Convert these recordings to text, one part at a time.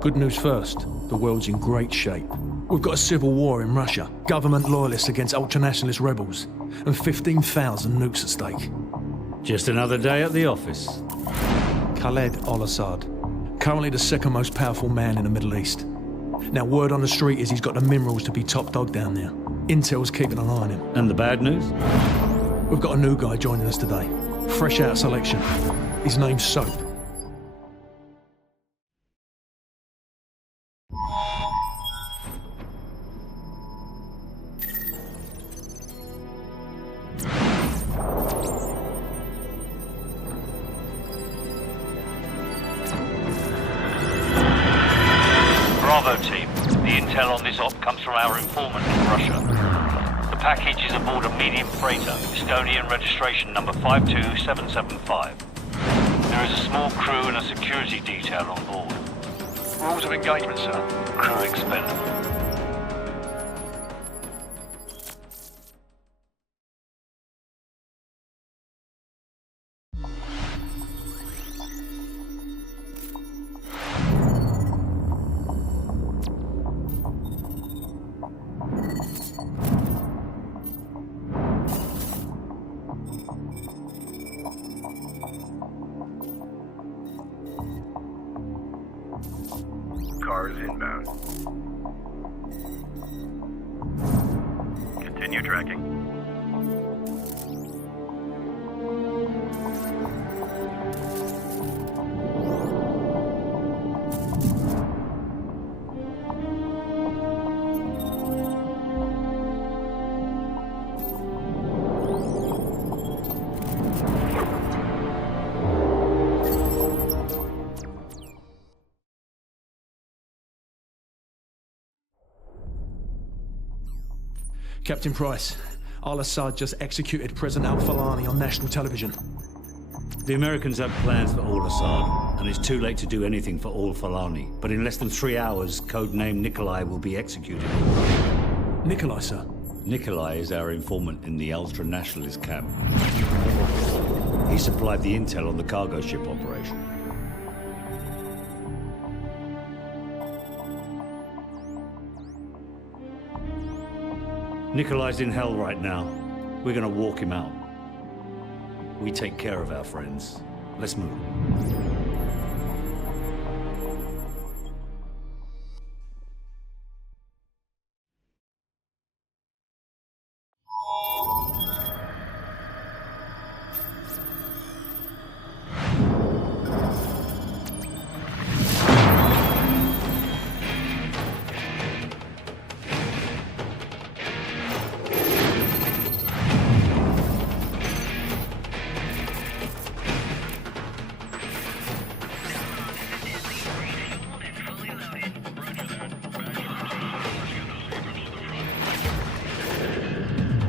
Good news first, the world's in great shape. We've got a civil war in Russia, government loyalists against ultranationalist rebels, and 15,000 nukes at stake. Just another day at the office. Khaled al-Assad, currently the second most powerful man in the Middle East. Now word on the street is he's got the minerals to be top dog down there. Intel's keeping an eye on him. And the bad news? We've got a new guy joining us today, fresh out of selection. His name's Soap. Bravo team, the intel on this op comes from our informant in Russia. The package is aboard a medium freighter, Estonian registration number 52775. There is a small crew and a security detail on board. Rules of engagement, sir. Crew expendable. Cars inbound. Continue tracking. Captain Price, al-Assad just executed President al-Falani on national television. The Americans have plans for al-Assad, and it's too late to do anything for al-Falani. But in less than 3 hours, codename Nikolai will be executed. Nikolai, sir? Nikolai is our informant in the ultranationalist camp. He supplied the intel on the cargo ship operation. Nikolai's in hell right now. We're gonna walk him out. We take care of our friends. Let's move.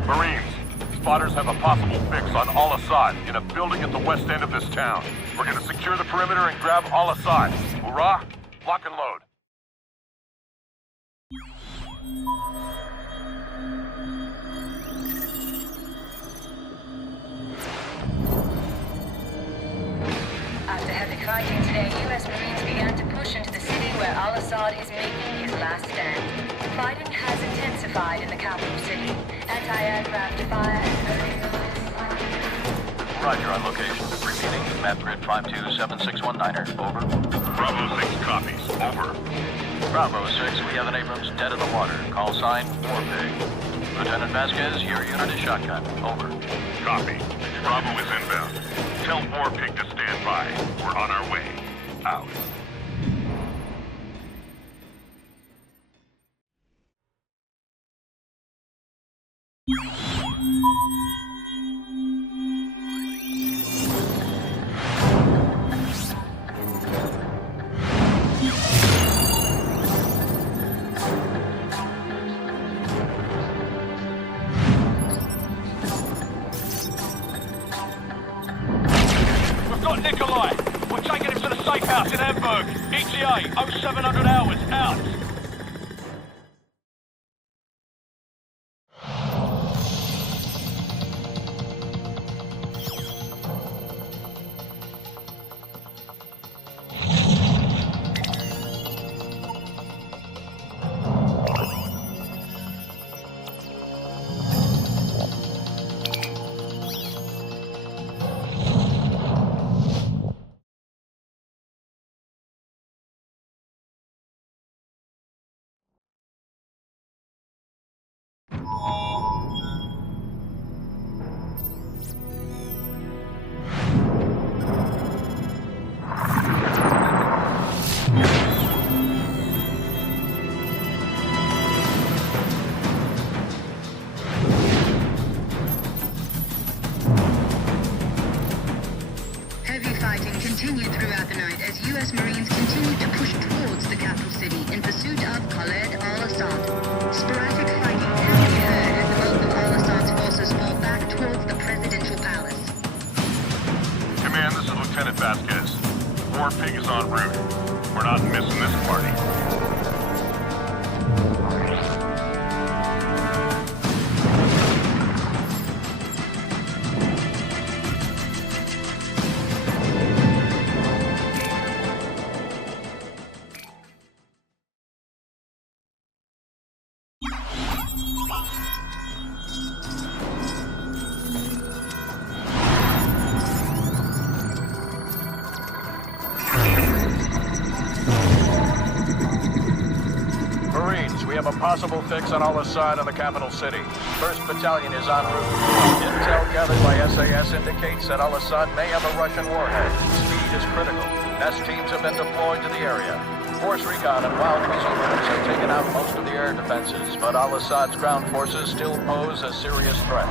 Marines, spotters have a possible fix on al-Assad in a building at the west end of this town. We're gonna secure the perimeter and grab al-Assad. Hoorah! Lock and load. After heavy fighting today, U.S. Marines began to push into the city where al-Assad is making his last stand. Fighting has intensified in the capital city. Anti-aircraft fire and Roger on location. Repeating, map grid 52761-er. Over. Bravo 6 copies. Over. Bravo 6, we have an Abrams dead in the water. Call sign, Warpig. Lieutenant Vasquez, your unit is shotgun. Over. Copy. Bravo is inbound. Tell Warpig to stand by. We're on our way. Out. We've got Nikolai. We're taking him to the safe house in Hamburg. ETA, 0700 hours. Out. U.S. Marines continue to push towards the capital city in pursuit of Khaled al-Assad. Sporadic fighting can be heard as the bulk of al-Assad's forces fall back towards the presidential palace. Command, this is Lieutenant Vasquez. War Pig is en route. We're not missing this party. We have a possible fix on al-Assad in the capital city. 1st Battalion is en route. Intel gathered by SAS indicates that al-Assad may have a Russian warhead. Speed is critical. Nest teams have been deployed to the area. Force recon and wild missile units have taken out most of the air defenses, but al-Assad's ground forces still pose a serious threat.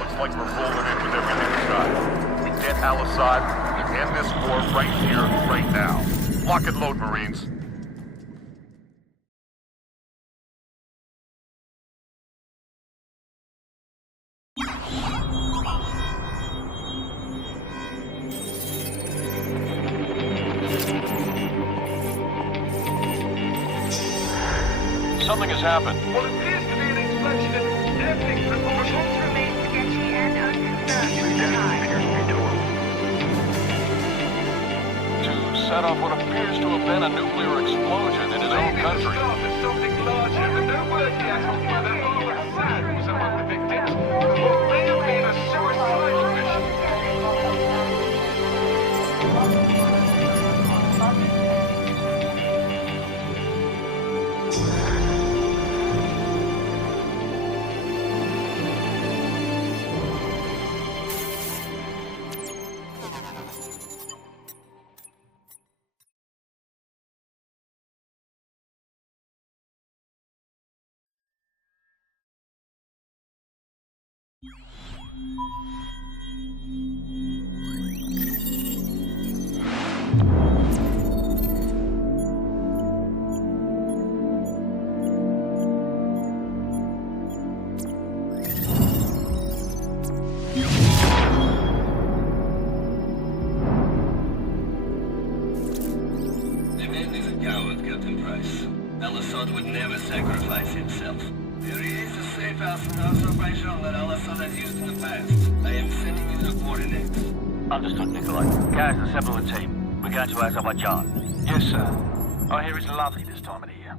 Looks like we're rolling in with everything we got. We get al-Assad, we end this war right here, right now. Lock and load, Marines. Something has happened. What appears to be an explosion in airplanes and Reports remain sketchy and unconfirmed at the time. To set off what appears to have been a nuclear explosion in his own country. Something larger, but no word yet on whether al-Assad was among the victims or may have been a suicidal mission. Al-Assad would never sacrifice himself. There is a safe house and house operation that Al-Assad has used in the past. I am sending you the coordinates. Understood, Nikolai. Gaz, assemble the team. We're going to Azerbaijan. Yes, sir. I hear it's lovely this time of the year.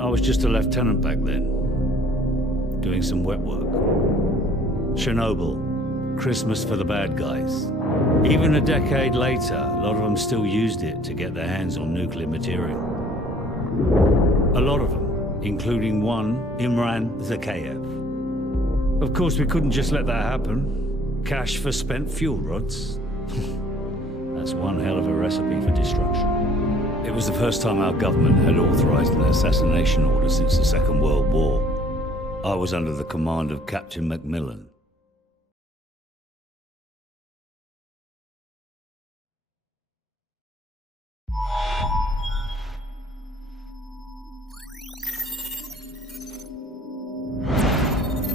I was just a lieutenant back then, doing some wet work. Chernobyl, Christmas for the bad guys. Even a decade later, a lot of them still used it to get their hands on nuclear material. A lot of them, including one, Imran Zakhaev. Of course, we couldn't just let that happen. Cash for spent fuel rods. That's one hell of a recipe for destruction. It was the first time our government had authorized an assassination order since the Second World War. I was under the command of Captain Macmillan.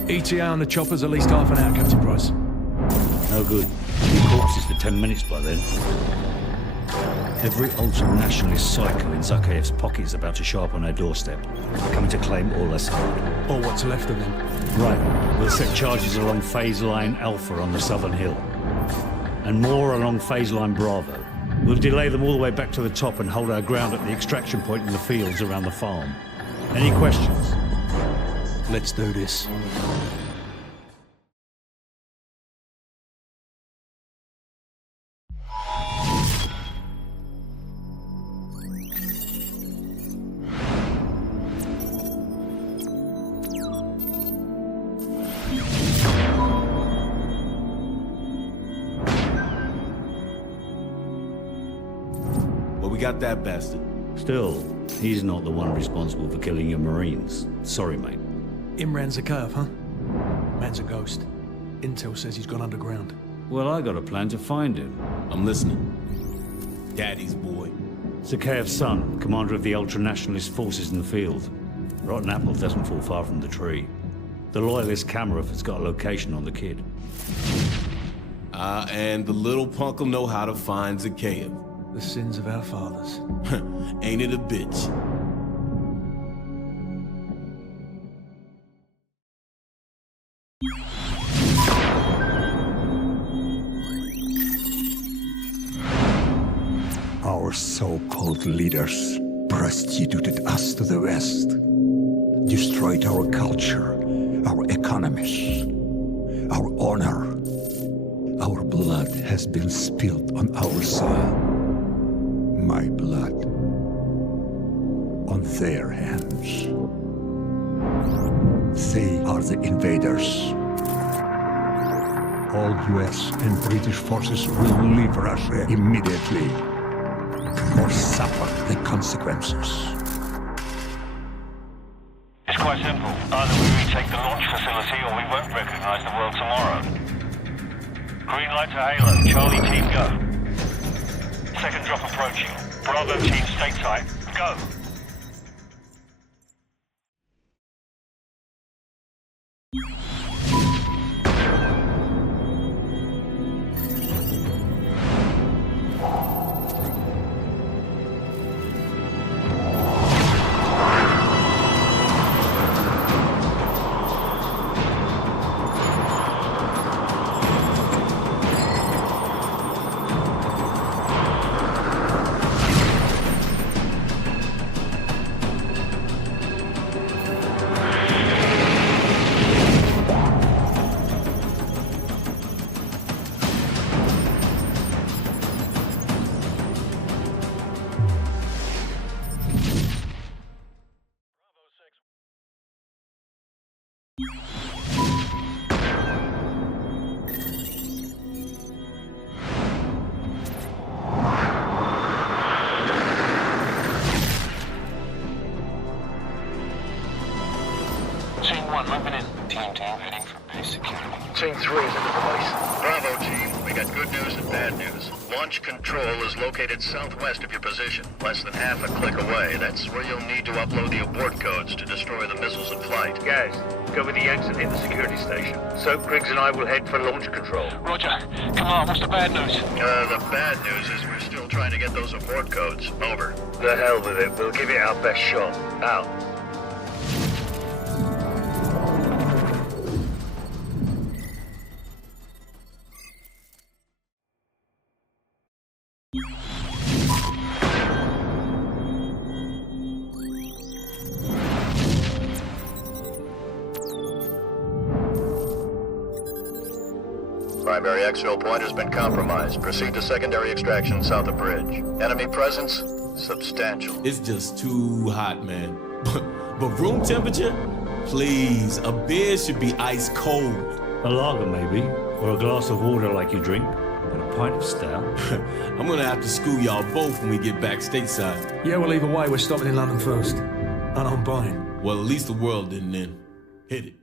ETA on the chopper's at least half an hour, Captain Price. No good. Two corpses for 10 minutes by then. Every ultranationalist psycho in Zakhaev's pocket is about to show up on our doorstep, coming to claim al-Assad. Or what's left of them. Right. We'll set charges along phase line Alpha on the southern hill. And more along phase line Bravo. We'll delay them all the way back to the top and hold our ground at the extraction point in the fields around the farm. Any questions? Let's do this. we got that bastard. Still, he's not the one responsible for killing your Marines. Sorry, mate. Imran's a curve, huh? Man's a ghost. Intel says he's gone underground. Well, I got a plan to find him. I'm listening. Daddy's boy. Zakhaev's son, commander of the ultranationalist forces in the field. Rotten apple doesn't fall far from the tree. The loyalist Kamarov has got a location on the kid. And the little punk'll know how to find Zakhaev. The sins of our fathers. Ain't it a bitch? Our so-called leaders prostituted us to the West, destroyed our culture, our economies, our honor. Our blood has been spilled on our soil. My blood on their hands. They are the invaders. All US and British forces will leave Russia immediately, or suffer the consequences. It's quite simple. Either we retake the launch facility or we won't recognize the world tomorrow. Green light to Halo. Charlie team, go. Second drop approaching. Bravo team, stay tight. Go. Team 3 is in the place. Bravo, team. We got good news and bad news. Launch control is located southwest of your position, less than half a click away. That's where you'll need to upload the abort codes to destroy the missiles in flight. Guys, cover the exit in the security station. So Griggs and I will head for launch control. Roger. Come on, what's the bad news? The bad news is we're still trying to get those abort codes. Over. The hell with it. We'll give it our best shot. Out. Primary exfil point has been compromised. Proceed to secondary extraction south of bridge. Enemy presence, substantial. It's just too hot, man. But room temperature? Please, a beer should be ice cold. A lager, maybe, or a glass of water like you drink, but a pint of stout. I'm gonna have to school y'all both when we get back stateside. Yeah, well, either way, we're stopping in London first. And I'm buying. Well, at least the world didn't end. Hit it.